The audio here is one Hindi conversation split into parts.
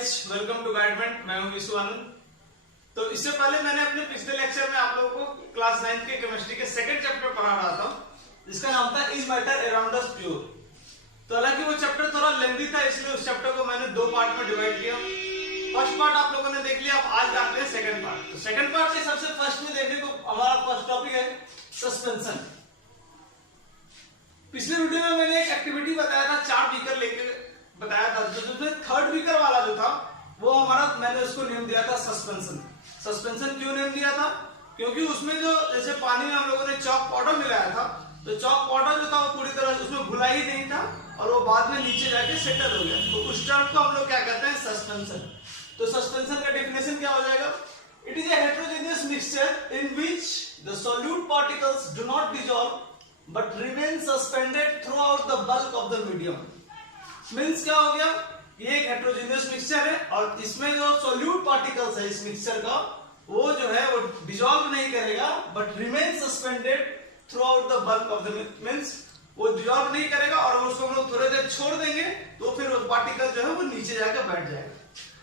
Guys, welcome to गाइडमेंट। मैं हूं विशु आनंद। तो इससे पहले मैंने अपने पिछले लेक्चर में आप लोगों को क्लास 9 के केमिस्ट्री के सेकंड चैप्टर पढ़ा रहा था, जिसका नाम था is matter around us pure. तो हालांकि वो चैप्टर थोड़ा लेंथी था, इसलिए उस चैप्टर को मैंने दो पार्ट में डिवाइड किया। फर्स्ट पार्ट आप लोगों ने देख लिया, अब आज आते हैं सेकंड पार्ट। तो सेकंड पार्ट में सबसे फर्स्ट में देखने को हमारा फर्स्ट टॉपिक है सस्पेंशन। पिछले वीडियो में मैंने एक एक्टिविटी बताया था, 4 बीकर लेके बताया था, जिसमें थर्ड बीकर वाला जो था वो हमारा, मैंने उसको नेम दिया था सस्पेंशन। सस्पेंशन क्यों नेम दिया था? क्योंकि उसमें जो जैसे पानी में हम लोगों ने चॉक पाउडर मिलाया था, तो चॉक पाउडर जो था वो पूरी तरह उसमें घुला ही नहीं था और वो बाद में नीचे जाके सेटल हो गया। तो उस टर्म को हम लोग क्या कहते हैं? सस्पेंशन। तो सस्पेंशन का डेफिनेशन क्या हो जाएगा? It is a heterogeneous mixture in which the solute particles do not dissolve but remain suspended throughout the bulk of the medium। Means क्या हो गया? ये एक हेट्रोजेनियस मिक्सचर है और इसमें जो सोल्यूट पार्टिकल्स है इस मिक्सचर का, वो जो है वो डिसॉल्व नहीं करेगा but remain suspended through out the bulk of the, means वो डिसॉल्व नहीं करेगा और उसको हम लोग थोड़ी देर छोड़ देंगे तो फिर वो पार्टिकल जो है वो नीचे जाकर बैठ जाएगा।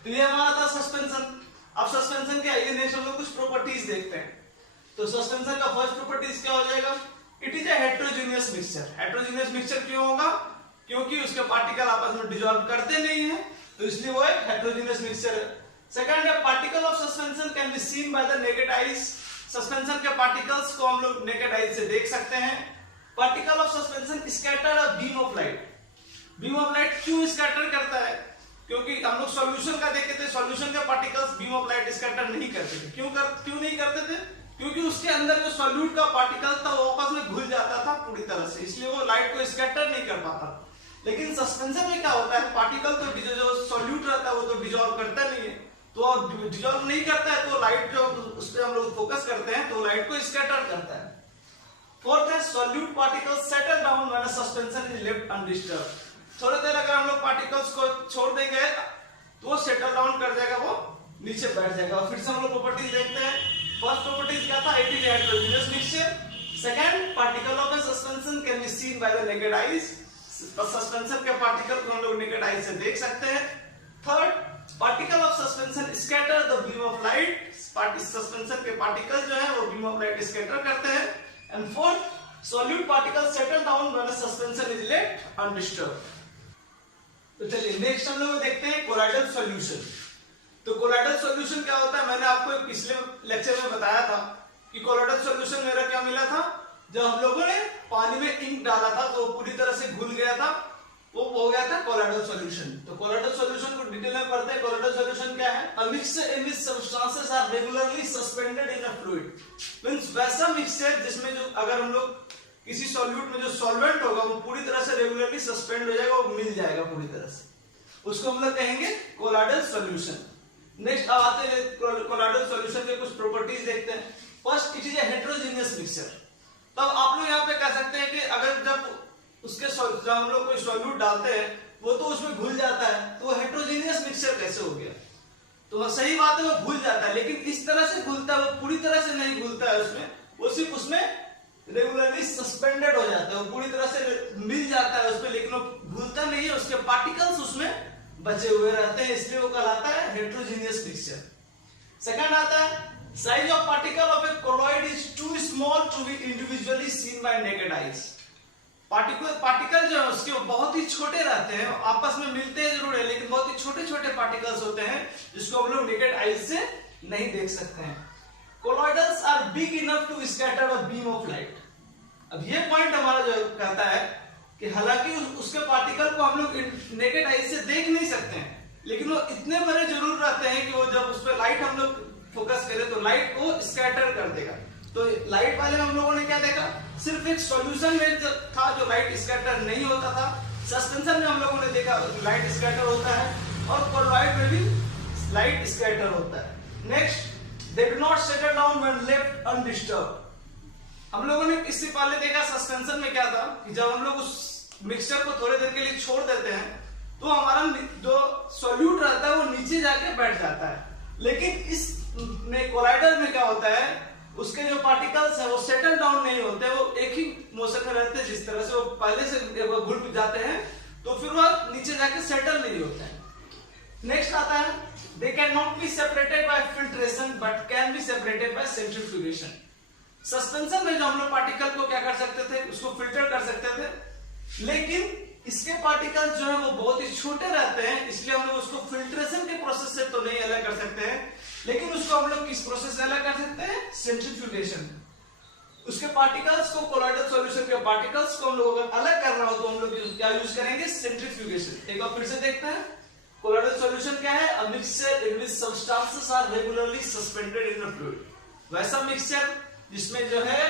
तो ये हमारा था सस्पेंशन। अब सस्पेंशन के आइए नेक्स्ट हम लोग कुछ प्रॉपर्टीज देखते हैं। तो सस्पेंशन का फर्स्ट प्रॉपर्टीज क्या हो जाएगा? It is a heterogeneous mixture. Heterogeneous mixture क्यों होगा? क्योंकि उसके पार्टिकल आपस में डिसॉल्व करते नहीं है, तो इसलिए वो एक हेट्रोजेनियस मिक्सचर है। सेकंड है, particle of suspension can be seen by the naked eyes. Suspension के पार्टिकल्स को हम लोग नेकेड आईज से देख सकते हैं। Particle of suspension scatter a beam of light. Beam of light क्यों स्कैटर करता है? क्योंकि हम लोग सॉल्यूशन का देखते थे, सॉल्यूशन के particles beam of light scatter नहीं करते थे। क्यों नहीं करते थे? क्योंकि उसके अंदर जो सॉल्यूट का पार्टिकल था वो आपस में घुल जाता था पूरी तरह से, इसलिए वो लाइट को स्कैटर नहीं कर पाता। लेकिन सस्पेंशन में क्या होता है? पार्टिकल तो जो सॉल्यूट रहता है वो तो डिसॉल्व करता नहीं है, तो डिसॉल्व नहीं करता है तो लाइट जो उस पर हम लोग फोकस करते हैं तो लाइट को स्कैटर करता है। फोर्थ है, solute particles settle down when suspension is left undisturbed. थोड़ी देर अगर हम लोग पार्टिकल्स को छोड़ देंगे तो वो सेटल डाउन कर जाएगा, वो नीचे बैठ जाएगा। और फिर से हम लोग प्रॉपर्टीज देखते हैं। फर्स्ट प्रॉपर्टीज क्या था? It is a heterogeneous mixture. Second, particle of A suspension can be seen by the naked eyes. Suspension के पार्टिकल को हम लोग नेकेड आई से देख सकते हैं। Third, particle of suspension scatter the beam of light. Suspension के पार्टिकल जो है वो बीम ऑफ लाइट स्कैटर करते हैं। And fourth, solute particle settle down when suspension is left undisturbed. तो चलिए नेक्स्ट हम लोग देखते हैं कोलाइडल सॉल्यूशन। तो कोलाइडल सॉल्यूशन क्या होता है? मैंने आपको पिछले लेक्चर में बताया था कि कोलाइडल सॉल्यूशन मेरा क्या मिला था, जब हम लोगों ने पानी में इंक डाला था तो पूरी तरह से घुल गया था, वो हो गया था कोलाइडल सॉल्यूशन। तो कोलाइडल सॉल्यूशन को डिटेल में पढ़ते हैं। कोलाइडल सॉल्यूशन क्या है? A mixture in which substances are regularly suspended in a fluid. Means वैसा मिक्सचर जिसमें जो अगर हम लोग किसी सॉल्यूट में जो सॉल्वेंट होगा वो पूरी तरह से रेगुलरली सस्पेंड हो जाएगा, वो मिल जाएगा पूरी तरह से, उसको हम लोग कहेंगे कोलाइडल सॉल्यूशन। नेक्स्ट अब आते हैं कोलाइडल सॉल्यूशन के कुछ प्रॉपर्टीज देखते हैं। First, it is a heterogeneous mixture. तब आप लोग यहाँ पे कह सकते हैं कि अगर जब उसके जब हम लोग कोई सॉल्यूट डालते हैं वो तो उसमें घुल जाता है, तो वो हेट्रोजेनियस मिक्सचर कैसे हो गया? तो सही बात है, वो घुल जाता है, लेकिन इस तरह से घुलता है, वो पूरी तरह से नहीं घुलता है उसमें, वो सिर्फ उसमें रेगुलरली सस्पेंडेड हो जाता है, वो पूरी तरह से मिल जाता है उसमें, लेकिन वो घुलता नहीं है, उसके पार्टिकल्स उसमें बचे हुए रहते हैं, इसलिए वो कहलाता है हेट्रोजेनियस मिक्सचर। सेकंड आता है, size of particle of a colloid is too small to be individually seen by naked eyes. Particle जो है उसके बहुत ही छोटे रहते हैं, आपस में मिलते हैं जरूर है, लेकिन बहुत ही छोटे छोटे पार्टिकल्स होते हैं जिसको हम लोग नेकेड आईज से नहीं देख सकते हैं। Colloidals are big enough to scatter a beam of light. अब ये पॉइंट हमारा जो कहता है कि हालांकि उसके पार्टिकल को हम लोग नेकेड आईज से देख नहीं सकते हैं, लेकिन वो इतने बड़े जरूर रहते हैं कि वो जब उस पर लाइट हम लोग फोकस करें तो लाइट को स्कैटर कर देगा। तो लाइट वाले में हम लोगों ने क्या देखा? सिर्फ एक सॉल्यूशन में था जो लाइट स्कैटर नहीं होता था। सस्पेंशन में हम लोगों ने देखा लाइट स्कैटर होता है और कोलॉइड में भी लाइट स्कैटर होता है। Next, they do not settle down when left undisturbed. हम लोगों ने इससे पहले देखा सस्पेंशन में क्या था कि जब हम लोग उस मिक्सचर को थोड़ी देर के लिए छोड़ देते हैं तो हमारा जो सॉल्यूट रहता है वो नीचे जाके बैठ जाता है, लेकिन इस कोलाइडल में क्या होता है, उसके जो पार्टिकल्स है वो सेटल डाउन नहीं होते, वो एक ही मोशन में रहते हैं, जिस तरह से वो पहले से घुल जाते हैं तो फिर वो नीचे जाके सेटल नहीं होते हैं। नेक्स्ट आता है they can not be separated by filtration but can be separated by centrifugation. Suspension में जो हम लोग पार्टिकल को क्या कर सकते थे, उसको फिल्टर कर सकते थे, लेकिन इसके पार्टिकल जो है वो बहुत ही छोटे रहते हैं, इसलिए हम लोग उसको फिल्ट्रेशन के प्रोसेस से तो नहीं अलग कर सकते हैं, लेकिन उसको हम लोग किस प्रोसेस से अलग कर सकते हैं, सेंट्रीफ्यूगेशन। उसके पार्टिकल्स को, कोलॉइडल सॉल्यूशन के पार्टिकल्स को हम लोग अगर अलग करना हो तो हम लोग क्या यूज करेंगे, सेंट्रीफ्यूगेशन। एक बार फिर से देखते हैं, कोलॉइडल सॉल्यूशन क्या है, a mixture in which substances are regularly suspended in a fluid. वैसा मिक्सचर जिसमें जो है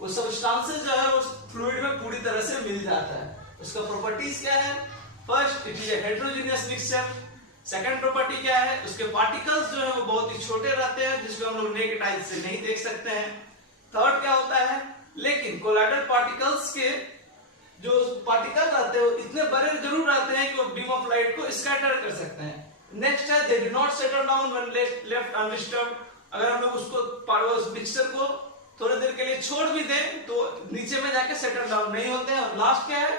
वो सब्सटेंसेस जो है वो फ्लूइड में पूरी तरह से मिल जाता है। उसका प्रॉपर्टीज क्या है, first it is a heterogeneous mixture. Second property क्या है, उसके पार्टिकल्स जो है वो बहुत ही छोटे रहते हैं, जिसको हम लोग नेकेड आई से नहीं देख सकते हैं। थर्ड क्या होता है, लेकिन कोलॉइडल पार्टिकल्स के जो पार्टिकल रहते हैं वो इतने बड़े जरूर रहते हैं कि वो बीम ऑफ लाइट को स्कैटर कर सकते हैं। नेक्स्ट है they do not settle down when left undisturbed. अगर हम लोग उसको मिक्सचर को थोड़ी देर के लिए छोड़ भी दें तो नीचे में जाके सेटल डाउन नहीं होते हैं। और लास्ट क्या है,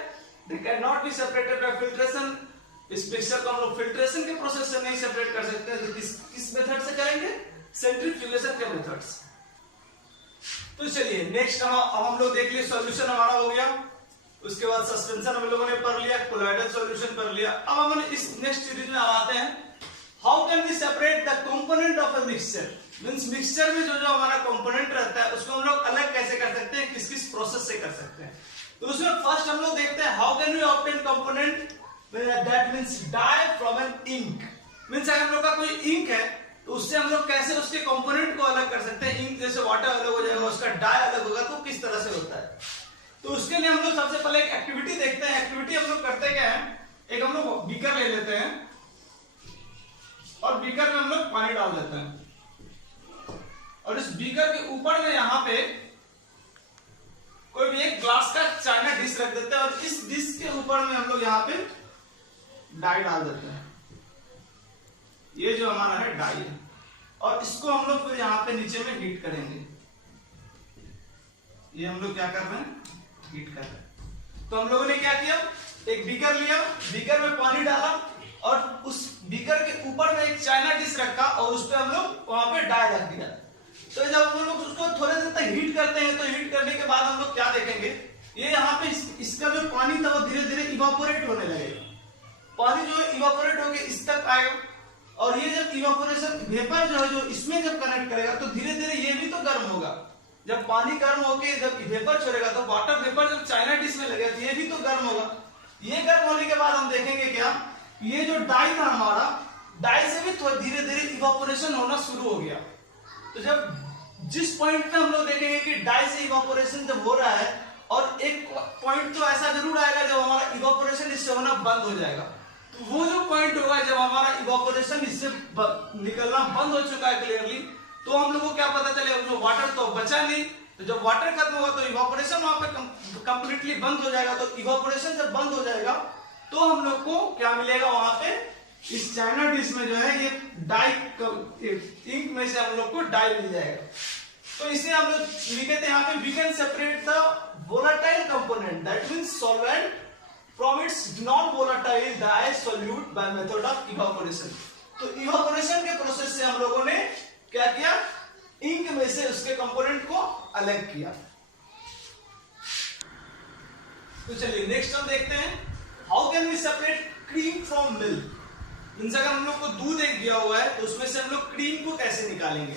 they can not be separated by filtration. इस मिक्सचर को हम लोग फिल्ट्रेशन के प्रोसेस से नहीं सेपरेट कर सकते हैं, तो किस मेथड से करेंगे, सेंट्रीफ्यूगेशन के मेथड से। तो चलिए नेक्स्ट हम लोग देख लिए सॉल्यूशन हमारा हो गया, उसके बाद सस्पेंशन हम लोगों ने पढ़ लिया, कोलॉइडल सॉल्यूशन पढ़ लिया। अब हम इस नेक्स्ट सीरीज में आते हैं, how can we separate the component of a mixture. Means mixture में जो जो हमारा कंपोनेंट रहता है उसको हम लोग अलग कैसे कर सकते हैं, किस किस प्रोसेस से कर सकते हैं। तो उसमें फर्स्ट हम लोग देखते हैं how can we obtain component that means dye from an ink. Means अगर हम लोग का कोई इंक है तो उससे हम लोग कैसे उसके कंपोनेंट को अलग कर सकते हैं। इंक जैसे वाटर अलग हो जाएगा, उसका डाई अलग होगा, तो किस तरह से होता है। तो उसके लिए हम लोग सबसे पहले एक एक्टिविटी देखते हैं। एक्टिविटी हम लोग करते क्या है, एक हम लोग बीकर ले लेते हैं और बीकर में हम लोग पानी डाल देते हैं, और इस बीकर के ऊपर में यहाँ पे कोई भी एक ग्लास का चाइना डिश रख देते हैं, और इस डिश के ऊपर में हम लोग यहाँ पे डाई डाल देते हैं। ये जो हमारा है डाई है, और इसको हम लोग फिर यहाँ पे नीचे में हीट करेंगे। ये हम लोग क्या कर रहे हैं, हीट कर रहे हैं। तो हम लोगों ने क्या किया, एक बीकर लिया, बीकर में पानी डाला और उस बीकर के ऊपर में एक चाइना डिश रखा और उस पे हम लोग वहां पे डाई रख दिया। तो जब हम लोग उसको थोड़े देर तक हीट करते हैं, तो हीट करने के बाद हम लोग क्या देखेंगे, ये यहाँ पे इसका जो पानी था वो धीरे धीरे इवापोरेट होने लगेगा। पानी जो है इवापोरेट होके इस तक आएगा, और ये जब इवापोरेशन वेपर जो है जो इसमें जब कनेक्ट करेगा तो धीरे धीरे ये भी तो गर्म होगा। जब पानी गर्म होके जब वेपर छोड़ेगा तो वाटर वेपर जब चाइना डिश में लगेगा तो ये भी तो गर्म होगा। ये गर्म होने के बाद हम देखेंगे क्या, ये जो डाई था हमारा, डाई से भी थोड़ा धीरे धीरे इवापोरेशन होना शुरू हो गया। तो जब जिस पॉइंट पे हम लोग देखेंगे कि डाई से इवापोरेशन जब हो रहा है, और एक पॉइंट तो ऐसा जरूर आएगा जब हमारा इवापोरेशन इससे होना बंद हो जाएगा। तो वो जो पॉइंट होगा जब हमारा इवापोरेशन इससे निकलना बंद हो चुका है क्लियरली, तो हम लोग को क्या पता चलेगा, जो वाटर तो बचा नहीं। तो जब वाटर खत्म होगा तो इवापोरेशन वहां पे कंप्लीटली बंद हो जाएगा। तो इवापोरेशन जब बंद हो जाएगा तो हम लोग को क्या मिलेगा, वहां पे इस चाइना डिश में जो है ये डाई इंक में से हम लोग को डाई मिल जाएगा। तो इसे हम लोग लिखे थे यहाँ पे, we can separate the volatile component that means solvent from its non volatile dye solute by method of evaporation. तो इवापोरेशन के प्रोसेस से हम लोगों ने क्या किया, इंक में से उसके कंपोनेंट को अलग किया। तो चलिए नेक्स्ट हम देखते हैं, how can we separate cream from milk. Means अगर हम लोग को दूध एक दिया हुआ है तो उसमें से हम लोग क्रीम को कैसे निकालेंगे।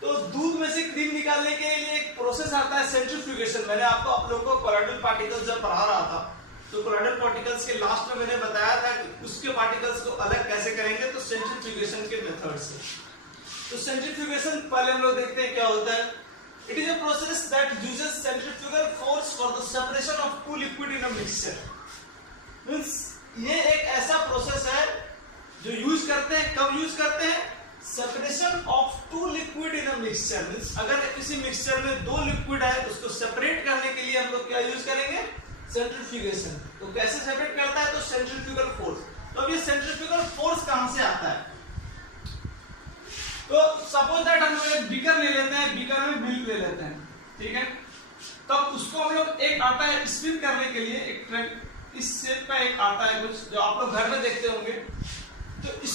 तो दूध में से क्रीम निकालने के लिए एक प्रोसेस आता है सेंट्रीफ्यूगेशन। मैंने आपको आप लोगों को कोलॉइडल पार्टिकल्स जब पढ़ा रहा था तो कोलॉइडल पार्टिकल्स के लास्ट में मैंने बताया था कि उसके पार्टिकल्स को अलग कैसे करेंगे, तो सेंट्रीफ्यूगेशन के मेथड से। तो सेंट्रीफ्यूगेशन पहले हम लोग देखते हैं क्या होता है। It is a process that uses centrifugal force for the separation of two liquid in a mixture. Means ये एक ऐसा प्रोसेस है जो यूज करते हैं, कब यूज करते हैं, separation of two liquid in a mixture. Means अगर किसी मिक्सचर में दो लिक्विड है उसको सेपरेट करने के लिए हम लोग क्या यूज करेंगे, सेंट्रीफ्यूगेशन। तो कैसे सेपरेट करता है, तो सेंट्रीफ्यूगल फोर्स। तो अब ये सेंट्रीफ्यूगल फोर्स कहां से आता है, तो सपोज दैट हम लोग एक बीकर ले लेते हैं, बीकर में मिल्क ले लेते हैं, ठीक है। तब उसको हम लोग एक आता है स्पिन करने के लिए, एक इस शेप का एक आता है कुछ जो आप लोग घर में देखते होंगे।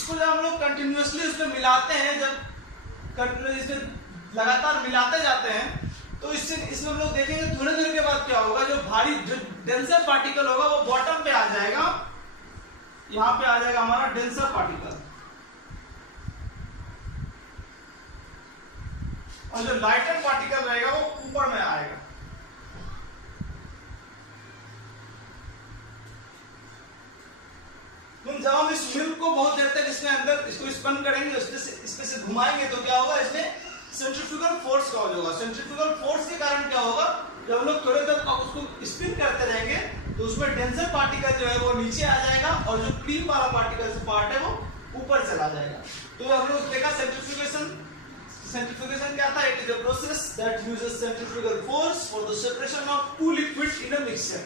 इसको जब हम लोग कंटिन्यूअसली उसमें मिलाते हैं, जब कंटिन्यूअसली लगातार मिलाते जाते हैं, तो इसमें हम लोग देखेंगे थोड़ी देर के बाद क्या होगा, जो भारी जो डेंसर पार्टिकल होगा वो बॉटम पे आ जाएगा, यहां पे आ जाएगा हमारा डेंसर पार्टिकल, और जो लाइटर पार्टिकल रहेगा वो ऊपर में आएगा। जब हम इस मिल्क को बहुत देर तक इसमें अंदर इसको स्पन करेंगे, इसमें से घुमाएंगे, तो क्या होगा, इसमें सेंट्रीफ्यूगल फोर्स का होगा। सेंट्रीफ्यूगल फोर्स के कारण क्या होगा, जब हम लोग थोड़ी देर उसको स्पिन करते रहेंगे तो उसमें डेंसर पार्टिकल जो है वो नीचे आ जाएगा, और जो क्रीम वाला पार्टिकल पार्ट है वो ऊपर चला जाएगा। तो हम लोग देखा सेंट्रीफ्यूगेशन क्या था, it is a process that uses centrifugal force for the separation of two liquids in a mixture.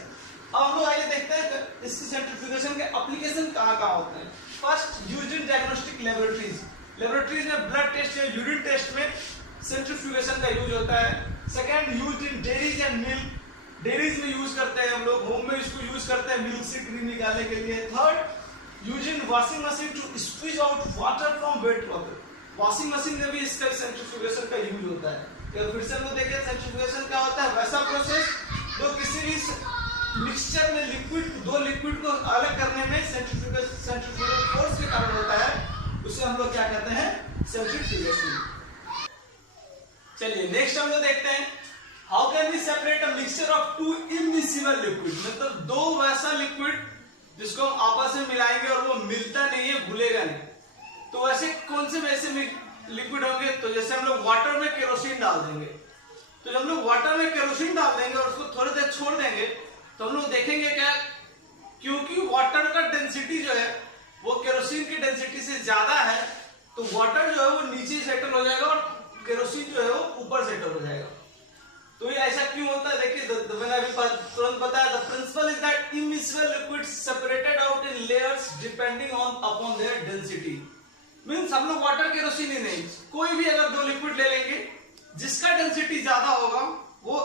अब हम लोग आइए देखते हैं इसकी सेंट्रीफ्यूगेशन के एप्लीकेशन कहाँ होते हैं। First, used in diagnostic laboratories में ब्लड टेस्ट या यूरिन टेस्ट में सेंट्रीफ्यूगेशन का यूज होता है। Second, used in dairies and milk, dairies में यूज करते हैं हम लोग, होम में इसको यूज करते हैं मिल्क से क्रीम निकालने के लिए। Third, used in washing machine to squeeze out water from wet cloth, washing machine में भी इसका सेंट्रीफ्यूगेशन का यूज होता है। तो फिर से हम लोग देखिए सेंट्रीफ्यूगेशन क्या होता है, वैसा प्रोसेस जो किसी भी मिक्सचर में दो लिक्विड को अलग करने में सेंट्रीफ्यूगल फोर्स के कारण होता है, उसे हम लोग क्या कहते हैं, सेंट्रीफ्यूगेशन। चलिए नेक्स्ट हम लोग देखते हैं, how can we separate a mixture of two immiscible liquid, मतलब दो वैसा लिक्विड जिसको हम आपस में मिलाएंगे और वो मिलता नहीं है, घुलेगा नहीं। तो वैसे कौन से वैसे लिक्विड होंगे, तो जैसे हम लोग वाटर में केरोसिन डाल देंगे, तो जब हम लोग वाटर में केरोसिन डाल देंगे और उसको थोड़ी देर छोड़ देंगे, तो हम लोग देखेंगे क्या, क्योंकि वाटर का डेंसिटी जो है वो केरोसिन की डेंसिटी से ज्यादा है, तो वाटर जो है वो नीचे सेटल हो जाएगा और केरोसिन जो है वो ऊपर सेटल हो जाएगा। तो ये ऐसा क्यों होता है, देखिए मैंने अभी तुरंत बताया, the principle is that immiscible liquids separated out in layers depending on upon their density. Means हम लोग वाटर केरोसिन ही नहीं, कोई भी अगर दो लिक्विड ले लेंगे, जिसका डेंसिटी ज्यादा होगा वो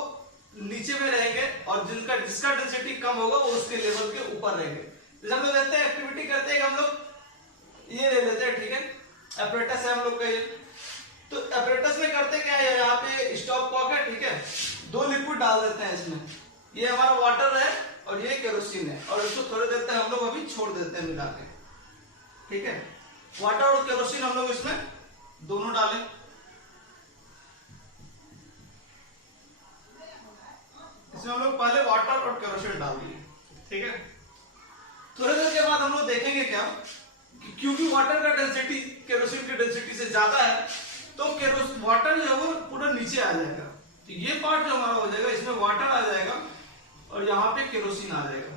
नीचे में रहेंगे, और जिसका डेंसिटी कम होगा वो उसके लेवल के ऊपर रहेंगे। जैसे हम लोग देखते हैं एक्टिविटी करते हैं, हम लोग ये ले लेते हैं, ठीक है, एपरेटस है हम लोग का ये, तो एपरेटस में करते क्या है, यहाँ पे स्टॉप कॉक है, ठीक है, दो लिक्विड डाल देते हैं इसमें, ये हमारा वाटर है और ये केरोसिन है, और इसको थोड़ी देर तक हम लोग अभी छोड़ देते हैं मिला के, ठीक है। वाटर और केरोसिन हम लोग इसमें दोनों डालें, इसमें हम लोग पहले वाटर और केरोसिन डाल दिए, ठीक है। थोड़ी देर के बाद हम लोग देखेंगे क्या, क्योंकि वाटर का डेंसिटी केरोसिन की डेंसिटी से ज्यादा है, तो वाटर जो है वो पूरा नीचे आ जाएगा, तो ये पार्ट जो हमारा हो जाएगा, इसमें वाटर आ जाएगा और यहाँ पे केरोसिन आ जाएगा।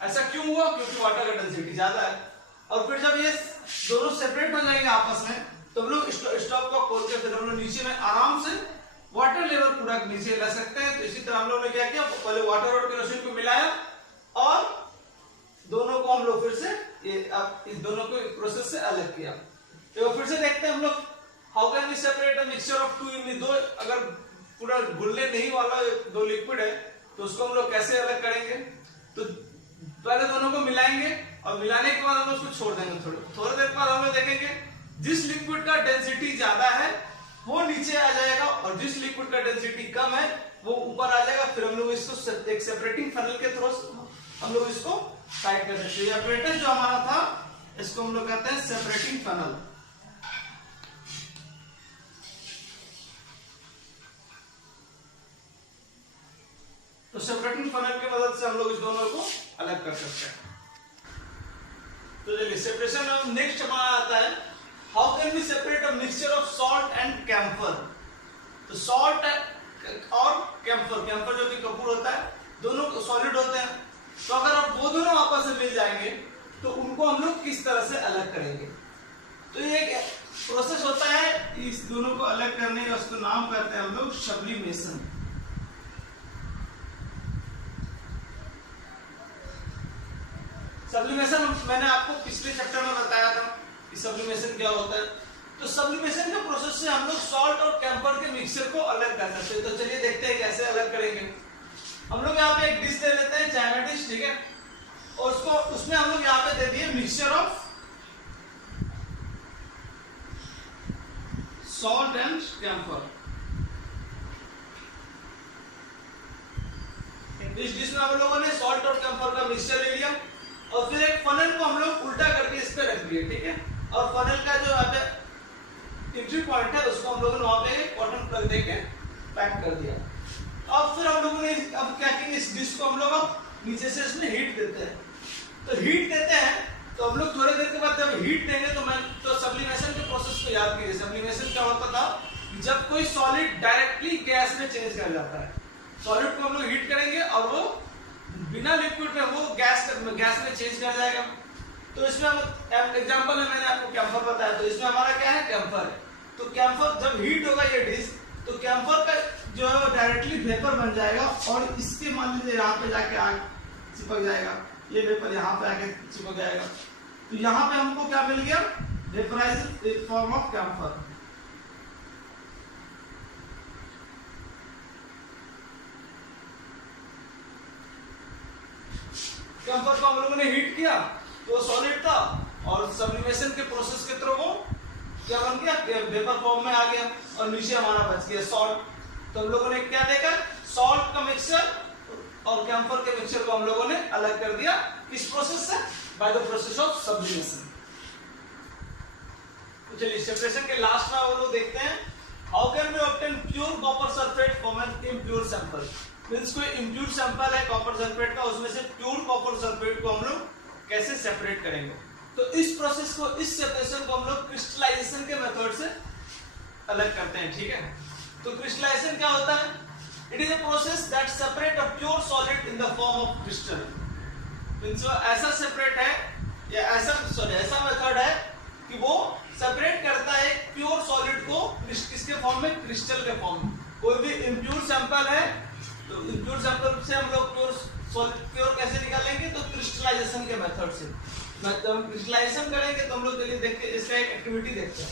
ऐसा क्यों हुआ, क्योंकि वाटर का डेंसिटी ज्यादा है। और फिर जब ये दोनों सेपरेट हो जाएंगे आपस में, तो हम लोग स्टॉप को खोल के फिर हम लोग नीचे में आराम से वाटर लेवल पूरा नीचे ला सकते हैं। तो इसी तरह हम लोग ने क्या किया, पहले वाटर और केरोसिन को मिलाया और दोनों को हम लोग फिर से इस दोनों को प्रोसेस से अलग किया। तो फिर से देखते हैं हम लोग, how can we separate a mixture of two immiscible, दो अगर पूरा घुलने नहीं वाला दो लिक्विड है तो उसको हम लोग कैसे अलग करेंगे। तो पहले दोनों को मिलाएंगे और मिलाने के बाद हम लोग उसको छोड़ देंगे, थोड़ी देर बाद हम लोग देखेंगे जिस लिक्विड का डेंसिटी ज्यादा है वो नीचे आ जाएगा और जिस लिक्विड का डेंसिटी कम है वो ऊपर आ जाएगा। फिर हम लोग इसको एक सेपरेटिंग फनल के थ्रू हम लोग इसको टाइट कर सकते हैं। एपरेटस जो हमारा था इसको हम लोग कहते हैं सेपरेटिंग फनल। तो सेपरेटिंग फनल की मदद से हम लोग इस दोनों को अलग कर सकते हैं। तो चलिए सेपरेशन ऑफ नेक्स्ट हमारा आता है, how can we separate a mixture of salt and camphor. तो सॉल्ट और कैम्फर जो कि कपूर होता है, दोनों सॉलिड होते हैं। तो अगर आप वो दोनों आपस में मिल जाएंगे तो उनको हम लोग किस तरह से अलग करेंगे। तो ये एक प्रोसेस होता है इस दोनों को अलग करने का, उसको नाम कहते हैं हम लोग सब्लिमेशन। सब्लिमेशन मैंने आपको पिछले चैप्टर में बताया था कि सब्लिमेशन क्या होता है। तो सब्लिमेशन के प्रोसेस से हम लोग सॉल्ट और कैम्फर के मिक्सचर को अलग कर सकते हैं। तो चलिए देखते हैं कैसे अलग करेंगे। हम लोग यहाँ पे एक डिश ले लेते हैं, चाय में डिश, ठीक है, और उसमें हम लोग यहाँ पे दे दिए mixture of salt and camphor. इस डिश में हम लोगों ने सॉल्ट और कैम्फर का मिक्सचर ले लिया और फिर एक फनल को हम लोग उल्टा करके इस पे रख दिए, ठीक है। और फनल का जो यहाँ पे एंट्री पॉइंट है उसको हम लोगों ने वहां पे कॉटन प्लग देके पैक कर दिया। अब फिर हम लोगों ने अब क्या किया, इस डिश को हम लोग अब नीचे से इसमें हीट देते हैं। तो हीट देते हैं तो हम लोग थोड़ी देर के बाद जब हीट देंगे तो सब्लिमेशन के प्रोसेस को याद कीजिए। सब्लिमेशन क्या होता था, जब कोई सॉलिड डायरेक्टली गैस में चेंज कर जाता है। सॉलिड को हम लोग हीट करेंगे और वो बिना लिक्विड में वो गैस में चेंज कर जाएगा। तो इसमें एग्जांपल है, मैंने आपको कैम्फर बताया, तो इसमें हमारा क्या है, कैम्फर है। तो कैम्फर जब हीट होगा ये डिश, तो कैम्फर का जो है वो डायरेक्टली वेपर बन जाएगा और इसके मान लीजिए यहाँ पे जाके आग चिपक जाएगा, ये वेपर यहाँ पे आके चिपक जाएगा। तो यहाँ पे हमको क्या मिल गया, वेपराइज्ड फॉर्म ऑफ कैम्फर। कैम्फर को हम लोगों ने हीट किया तो सॉलिड था और सब्लिमेशन के प्रोसेस के थ्रू वो क्या बन गया, वेपर फॉर्म में आ गया और नीचे हमारा बच गया सॉल्ट। तो हम लोगों ने क्या देखा, सॉल्ट का मिक्सचर और कैम्फर के मिक्सचर को हम लोगों ने अलग कर दिया। किस प्रोसेस से, by the process of sublimation. तो चलिए सेपरेशन के लास्ट में हम लोग देखते हैं, how can we obtain pure copper sulphate from an impure sample. Means कोई इम्प्योर सैंपल है कॉपर सल्फेट का, उसमें से प्योर कॉपर सल्फेट को हम लोग कैसे सेपरेट करेंगे। तो इस प्रोसेस को, इस सेपरेशन को हम लोग क्रिस्टलाइजेशन के मेथड से अलग करते हैं, ठीक है। तो क्रिस्टलाइजेशन क्या होता है, it is a process that separate a pure solid in the form of crystal. Means ऐसा सेपरेट है या ऐसा मेथड है कि वो सेपरेट करता है प्योर सॉलिड को किसके फॉर्म में, क्रिस्टल के फॉर्म में। कोई भी इम्प्योर सैंपल है तो इम्प्योर सैंपल से हम लोग प्योर कैसे निकालेंगे, तो क्रिस्टलाइजेशन के मेथड से। मतलब क्रिस्टलाइजेशन करेंगे तो हम लोग चलिए देखते हैं, इसका एक एक्टिविटी देखते हैं।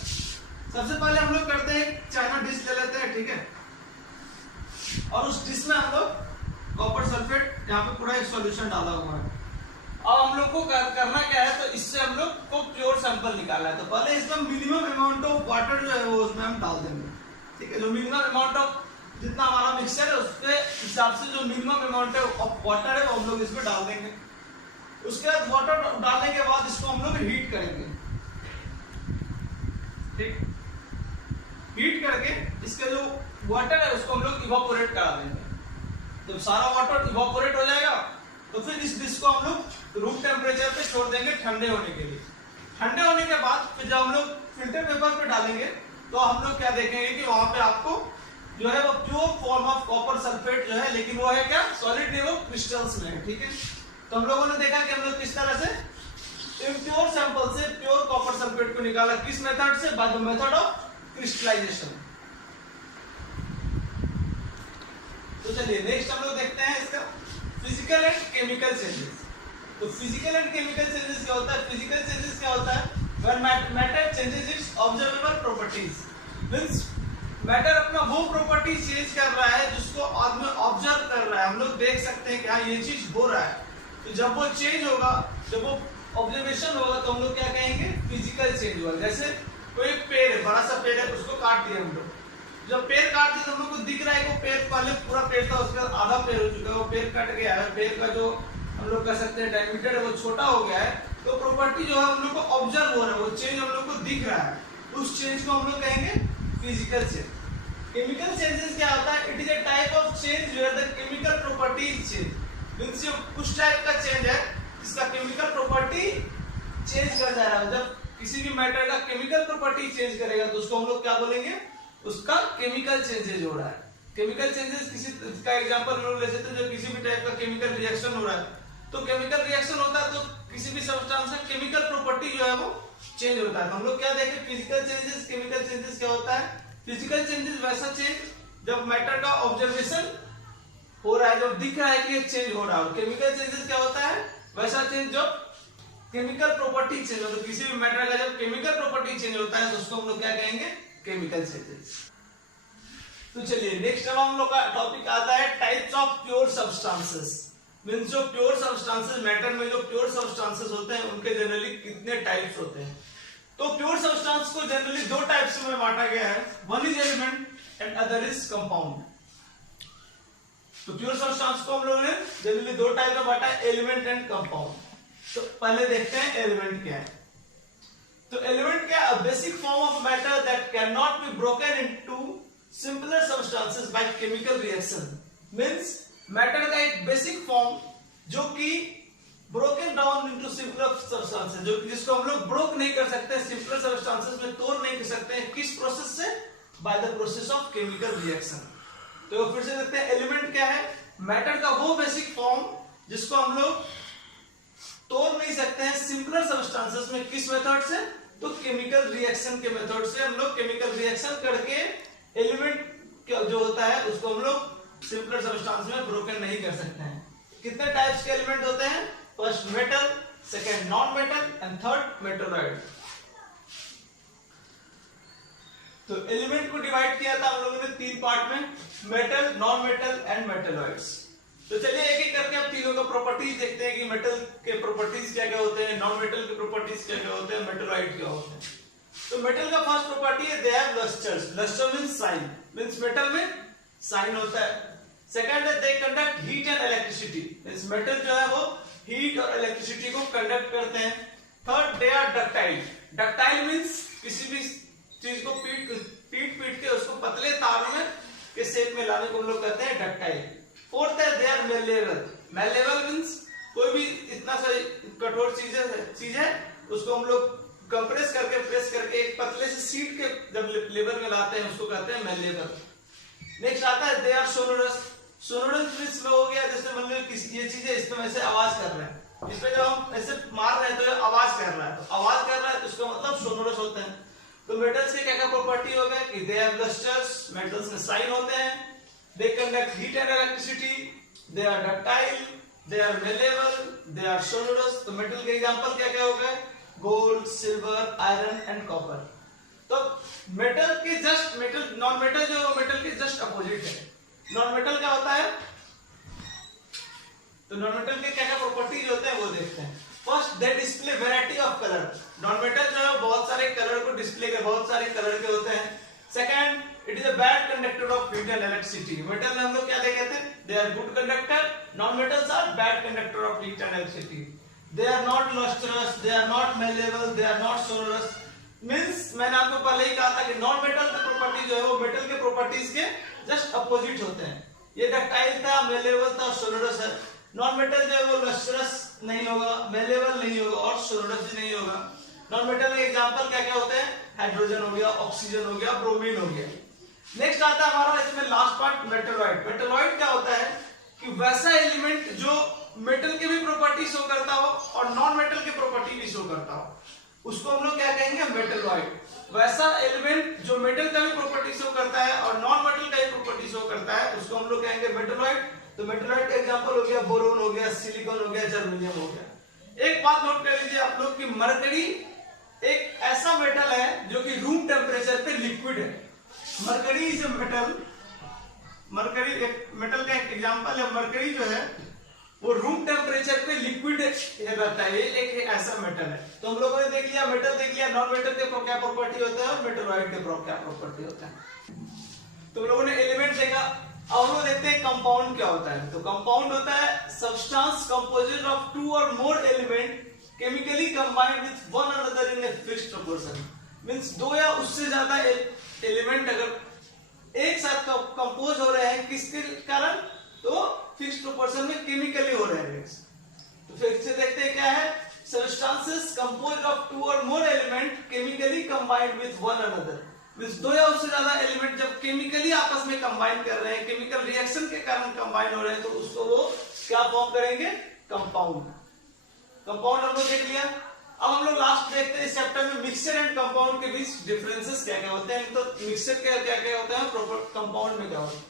सबसे पहले हम लोग करते हैं, चाइना डिश ले लेते हैं, ठीक है। और उस डिश में हम लोग कॉपर सल्फेट यहाँ पे पूरा एक सॉल्यूशन डाला हुआ है। अब हम लोग को करना क्या है, तो इससे हम लोग को प्योर सैंपल निकालना है। तो पहले इसमें मिनिमम अमाउंट ऑफ वाटर जो है वो उसमें हम डाल देंगे, ठीक है। जो मिनिमम अमाउंट ऑफ जितना हमारा मिक्सचर है उसके हिसाब से जो मिनिमम अमाउंट ऑफ वाटर है वो हम लोग इसमें डाल देंगे। उसके बाद वाटर डालने के बाद इसको हम लोग हीट करेंगे, ठीक। हीट करके इसके जो वाटर है उसको हम लोग इवापोरेट करा देंगे। जब सारा वाटर इवापोरेट हो जाएगा तो फिर इस डिश को हम लोग रूम टेम्परेचर पे छोड़ देंगे ठंडे होने के लिए। ठंडे होने के बाद फिर जब हम लोग फिल्टर पेपर पे डालेंगे तो हम लोग क्या देखेंगे कि वहां पे आपको जो है वो pure form of copper sulphate जो है, लेकिन वो है क्या, सॉलिड नहीं, वो क्रिस्टल्स में है, ठीक है। तो हम लोगों ने देखा कि हम लोग किस तरह से इम्प्योर सैंपल से प्योर कॉपर सल्फेट को निकाला, किस मेथड से, by the method of crystallisation. तो चलिए नेक्स्ट हम लोग देखते हैं इसका फिजिकल एंड केमिकल चेंजेस। तो फिजिकल एंड केमिकल चेंजेस क्या होता है, फिजिकल चेंजेस क्या होता है, when matter changes its observable properties. Means matter अपना वो प्रॉपर्टी चेंज कर रहा है जिसको आदमी ऑब्जर्व कर रहा है, हम लोग देख सकते हैं कि हाँ ये चीज हो रहा है। तो जब वो चेंज होगा, जब वो ऑब्जर्वेशन होगा तो हम लोग क्या कहेंगे, फिजिकल चेंज हुआ। जैसे कोई पेड़ है, बड़ा सा पेड़ है, उसको काट दिया हम लोग। जब पेड़ काट दिया तो हम लोग को दिख रहा है कि पेड़ पहले पूरा पेड़ था, उसका आधा पेड़ हो चुका है, वो पेड़ कट गया है, पेड़ का जो हम लोग कह सकते हैं डायमीटर है वो छोटा हो गया है। तो प्रॉपर्टी जो है हम लोग को ऑब्जर्व हो रहा है, वो चेंज हम लोग को दिख रहा है, उस चेंज को हम लोग कहेंगे फिजिकल चेंज। केमिकल चेंजेस क्या होता है, it is a type of change where the chemical properties change. Means ये कुछ टाइप का चेंज है जिसका केमिकल प्रॉपर्टी चेंज कर जा रहा है। जब किसी भी मैटर का केमिकल प्रॉपर्टी चेंज करेगा तो उसको हम लोग क्या बोलेंगे, उसका केमिकल चेंजेस हो रहा है। केमिकल चेंजेस किसी का एग्जांपल हम लोग ले सकते हैं, जो किसी भी टाइप का केमिकल रिएक्शन हो रहा है। तो केमिकल रिएक्शन होता है तो किसी भी सब्सटेंस का केमिकल प्रॉपर्टी जो है वो चेंज होता है। तो हम लोग क्या देखें, फिजिकल चेंजेस, केमिकल चेंजेस क्या होता है। फिजिकल चेंजेस वैसा चेंज जब मैटर का ऑब्जर्वेशन हो रहा है, जब दिख रहा है कि ये चेंज हो रहा है। केमिकल चेंजेस क्या होता है, वैसा चेंज जब केमिकल प्रॉपर्टी चेंज होता है। किसी भी मैटर का जब केमिकल प्रॉपर्टी चेंज होता है तो उसको हम लोग क्या कहेंगे, केमिकल चेंजेस। तो चलिए नेक्स्ट अब हम लोग का टॉपिक आता है types of pure substances. Means जो प्योर सब्सटेंसेस, मैटर में जो प्योर सब्सटेंसेस होते हैं उनके जनरली कितने टाइप्स होते हैं। तो प्योर सब्सटेंस को जनरली दो टाइप्स में बांटा गया है, one is element and other is compound. तो प्योर सब्सटेंस को हम लोगों ने जनरली दो टाइप में बांटा है, एलिमेंट एंड कंपाउंड। तो पहले देखते हैं एलिमेंट क्या है। तो एलिमेंट क्या है? A basic form of matter that can not be broken into simpler substances by chemical reaction. Means matter का एक बेसिक फॉर्म जो कि broken down into simpler substances, जो जिसको हम लोग ब्रोक नहीं कर सकते, सिंपलर सब्सटेंसेस में तोड़ नहीं कर सकते, किस प्रोसेस से? By the process of chemical reaction. तो फिर से देखते हैं एलिमेंट क्या है? मैटर का वो बेसिक फॉर्म जिसको हम लोग तोड़ नहीं सकते हैं सिंपलर सब्सटेंसेस में, किस मेथड से? तो केमिकल रिएक्शन के मेथड से हम लोग केमिकल रिएक्शन करके एलिमेंट जो होता है उसको हम लोग सिंपलर सब्सटेंस में ब्रोकन नहीं कर सकते हैं। कितने टाइप्स के एलिमेंट होते हैं? First metal, second non metal and third metalloid. तो एलिमेंट को डिवाइड किया था हम लोगों ने तीन पार्ट में, metal, non metal and metalloids. तो चलिए एक एक करके अब तीनों का प्रॉपर्टीज देखते हैं कि मेटल के प्रॉपर्टीज क्या क्या होते हैं, नॉन मेटल के प्रॉपर्टीज क्या क्या होते हैं, मेटलॉइड क्या होते हैं। तो मेटल का फर्स्ट प्रॉपर्टी है they have lustres. Lustre means shine, means metal में साइन होता है। सेकंड है they conduct heat and electricity, means metal जो है वो हीट और इलेक्ट्रिसिटी को कंडक्ट करते हैं। Third they are ductile. Ductile means किसी भी चीज को पीट के उसको पतले तारों में के शेप में लाने को हम लोग कहते हैं डक्टाइल। फोर्थ है they are malleable. Malleable means कोई भी इतना सा कठोर चीज है उसको हम लोग कंप्रेस करके प्रेस करके एक पतले से शीट के जब लेवल में लाते हैं उसको कहते हैं मेलेबल। नेक्स्ट आता है they are sonorous. Sonorous means में हो गया जैसे मतलब किसी ये चीज है इसमें ऐसे आवाज कर रहे हैं, इसमें जब हम ऐसे मार रहे हैं तो आवाज कर रहा है, तो आवाज कर रहा है तो उसका मतलब सोनोरस होते हैं। तो मेटल्स के क्या क्या प्रॉपर्टी हो गया कि दे हैव लस्टर्स, मेटल्स में साइन होते हैं, they conduct heat and electricity, they are ductile, they are malleable, they are sonorous। तो मेटल के एग्जांपल क्या क्या हो गए? Gold, silver, iron and copper. तो मेटल के जस्ट नॉन मेटल जो मेटल के जस्ट अपोजिट है। नॉन मेटल क्या होता है? तो नॉन मेटल के क्या क्या प्रॉपर्टीज होते हैं वो देखते हैं। First they display variety of colour. Non metal जो है बहुत सारे कलर को डिस्प्ले के बहुत सारे कलर के होते हैं। Second it is a bad conductor of heat and electricity. Metal में हम लोग क्या कहते हैं? They are good conductor, non metals are bad conductor of heat and electricity. They are not lustrous, they are not malleable, they are not sonorous. Means मैंने आपको पहले ही कहा था कि नॉन मेटल की प्रॉपर्टी जो है वो मेटल के प्रॉपर्टीज के जस्ट अपोजिट होते हैं। ये डक्टाइल था, मेलेबल था, सोनोरस है। नॉन मेटल जो है वो लस्ट्रस नहीं होगा, मेलेबल नहीं होगा और सोनोरस भी नहीं होगा। नॉन मेटल के एग्जांपल क्या क्या होते हैं? हाइड्रोजन हो गया, ऑक्सीजन हो गया, ब्रोमीन हो गया। नेक्स्ट आता है हमारा इसमें लास्ट पार्ट मेटलॉइड। मेटलॉइड क्या होता है कि वैसा एलिमेंट जो मेटल के भी प्रॉपर्टी शो करता हो और नॉन मेटल के प्रॉपर्टी भी शो करता हो, उसको हम लोग क्या कहेंगे? मेटलॉइड। वैसा एलिमेंट जो मेटल का भी प्रॉपर्टी शो करता है और नॉन मेटल का भी प्रॉपर्टी शो करता है उसको हम लोग कहेंगे मेटलॉइड। तो मेटलॉइड का एग्जांपल हो गया बोरोन हो गया, सिलिकॉन हो गया, जर्मेनियम हो गया। एक बात नोट कर लीजिए आप लोग कि मरकरी एक ऐसा मेटल है जो कि रूम टेम्परेचर पे लिक्विड है। मरकरी इज मेटल, मरकरी एक मेटल का एक एग्जांपल है। मरकरी जो है वो रूम टेम्परेचर पे लिक्विड रहता है, ये एक ऐसा मेटल है। तो हम लोगों ने देख लिया मेटल, देख लिया नॉन मेटल के क्या प्रॉपर्टी होता है और मेटलॉइड के क्या प्रॉपर्टी होता है। तो हम लोगों ने एलिमेंट देखा। अब हम लोग देखते हैं कंपाउंड क्या होता है। तो कंपाउंड होता है सब्सटेंस कंपोजिट ऑफ टू और मोर element chemically combined with one another in a fixed proportion. Means दो या उससे ज्यादा एलिमेंट अगर एक साथ कंपोज हो रहे हैं किसके कारण? तो फिक्स्ड प्रोपोर्शन में केमिकली हो रहे हैं। तो फिर से देखते हैं क्या है? सब्सटेंसेस कंपोज्ड ऑफ टू और मोर element chemically combined with one another. Means दो या उससे ज्यादा एलिमेंट जब केमिकली आपस में कंबाइन कर रहे हैं, केमिकल रिएक्शन के कारण कंबाइन हो रहे हैं, तो उसको वो क्या फॉर्म करेंगे? कंपाउंड। कंपाउंड हम लोग देख लिया। अब हम लोग लास्ट देखते हैं इस चैप्टर में मिक्सचर एंड कंपाउंड के बीच डिफरेंसेस क्या क्या होते हैं। तो मिक्सचर क्या क्या होता है, कंपाउंड में क्या होता है।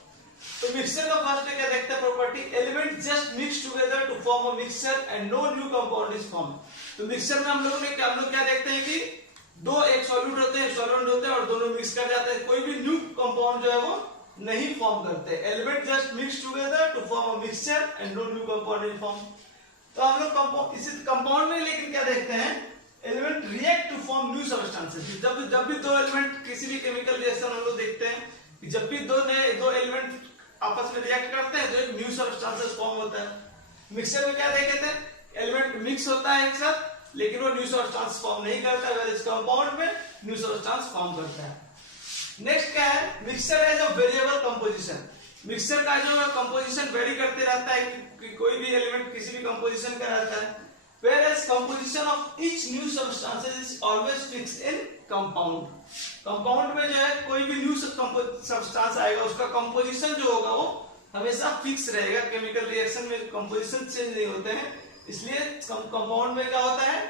तो मिक्सचर का फर्स्ट क्या देखते हैं property? Element just mix together to form a mixture and no new compound is form. तो मिक्सचर में हम लोग क्या देखते हैं कि दो एक सॉल्यूट होते हैं, सॉल्वेंट होते हैं और दोनों मिक्स कर जाते हैं, कोई भी न्यू कंपाउंड जो है वो नहीं फॉर्म करते। Element just mix together to form a mixture and no new compound is form. तो हम लोग इसी कंपाउंड में लेकिन क्या देखते हैं element react to form new substances. जब भी दो एलिमेंट किसी भी केमिकल रिएक्शन हम लोग देखते हैं कि जब भी दो एलिमेंट आपस में रिएक्ट करते हैं तो एक न्यू सब्सटेंसेस फॉर्म होता है। मिक्सचर में क्या देखे थे, एलिमेंट मिक्स होता है एक साथ लेकिन वो न्यू सब्सटेंस फॉर्म नहीं करता है, वेयर इज कंपाउंड में न्यू सब्सटेंस फॉर्म करता है। नेक्स्ट क्या है, मिक्सचर है जो वेरिएबल कंपोजिशन। मिक्सचर का जो कंपोजिशन वेरी करते रहता है कि कोई भी एलिमेंट किसी भी कंपोजिशन का रहता है, whereas composition of each new substances is always fixed in compound। Compound में जो है कोई भी न्यू सब्सटेंस आएगा उसका कंपोजिशन जो होगा वो हमेशा फिक्स रहेगा। केमिकल रिएक्शन में कंपोजिशन चेंज नहीं होते हैं, इसलिए कंपाउंड में क्या होता है,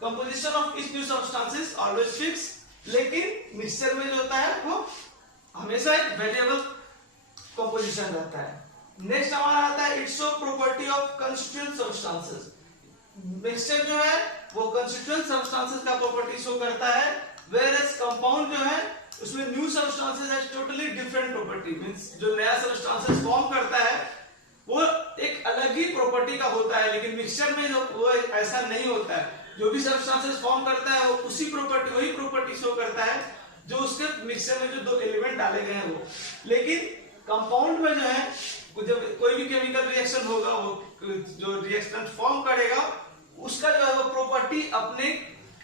composition of each new substance is always fix. लेकिन मिक्सचर में जो होता है वो हमेशा एक वेरिएबल कंपोजिशन रहता है। नेक्स्ट हमारा आता है it's of property of constituent substances. Mixture जो है वो कंस्टिट्यूएंट सब्सटेंसेस का प्रॉपर्टी शो करता है, whereas कंपाउंड जो है उसमें new substances has totally different property. Means जो नया सब्सटेंसेस फॉर्म करता है वो एक अलग ही प्रॉपर्टी का होता है, लेकिन मिक्सचर में जो वो ऐसा नहीं होता है। जो भी सब्सटेंसेस फॉर्म करता है वो वही प्रॉपर्टी शो करता है जो उसके मिक्सचर में जो दो एलिमेंट डाले गए हैं वो। लेकिन कंपाउंड में जो है जब कोई भी केमिकल रिएक्शन होगा वो जो रिएक्शन फॉर्म करेगा उसका जो है वो प्रॉपर्टी अपने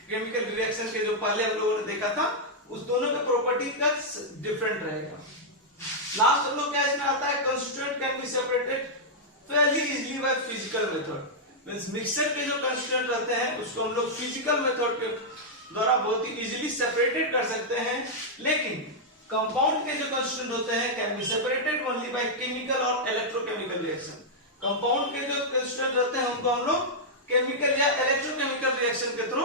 केमिकल रिएक्शन के जो पहले हम लोगों ने देखा था उस दोनों के प्रॉपर्टी का डिफरेंट रहेगा। लास्ट हम लोग क्या इसमें आता है, constituent can be separated Fairlie easily by physical method. Means mixture के जो कंस्टिट्यूएंट रहते हैं उसको हम लोग फिजिकल मेथड के द्वारा बहुत ही इजीली सेपरेटेड कर सकते हैं। लेकिन कंपाउंड के जो कंस्टिट्यूएंट होते हैं can be separated only by chemical और इलेक्ट्रोकेमिकल रिएक्शन। कंपाउंड के जो कंस्टिट्यूएंट रहते हैं उनको हम लोग केमिकल या इलेक्ट्रोकेमिकल रिएक्शन के थ्रू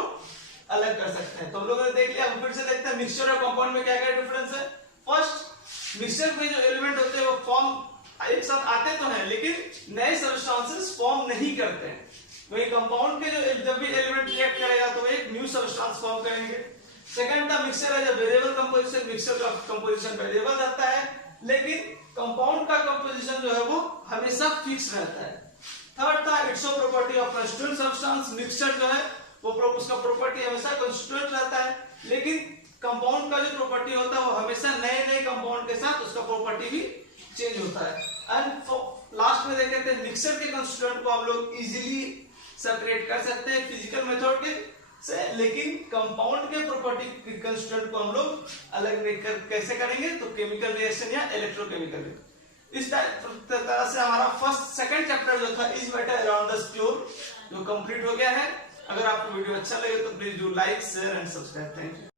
अलग कर सकते हैं। तो हम लोगों ने देख लिया, हम फिर से देखते हैं मिक्सचर और कंपाउंड में क्या क्या डिफरेंस है। फर्स्ट, मिक्सचर में जो एलिमेंट होते हैं वो फॉर्म एक साथ आते तो हैं लेकिन नए सब्सटेंसेस फॉर्म नहीं करते हैं। वही कंपाउंड के जो जब भी एलिमेंट रिएक्ट करेगा तो एक न्यू सब्सटेंस फॉर्म करेंगे। सेकंड था मिक्सचर है जो वेरिएबल कंपोजिशन। मिक्सचर का कंपोजिशन वेरिएबल रहता है लेकिन कंपाउंड का कंपोजिशन जो है वो हमेशा फिक्स रहता है। थर्ड था it's of property of constituent substance. Mixture जो है वो उसका प्रॉपर्टी हमेशा कंस्टिट्यूएंट रहता है, लेकिन कंपाउंड का जो प्रॉपर्टी होता है वो हमेशा नए नए कंपाउंड के साथ उसका प्रॉपर्टी भी चेंज होता है। एंड लास्ट में देखे थे मिक्सचर के कंस्टिट्यूएंट को हम लोग इजीली सेपरेट कर सकते हैं फिजिकल मेथड के से, लेकिन कंपाउंड के प्रॉपर्टी कंस्टिट्यूएंट को हम लोग अलग कैसे करेंगे, तो केमिकल रिएक्शन या इलेक्ट्रोकेमिकल। इस तरह से हमारा फर्स्ट सेकंड चैप्टर जो था is matter around the pure जो कंप्लीट हो गया है। अगर आपको वीडियो अच्छा लगे तो please do like share and subscribe. Thank you.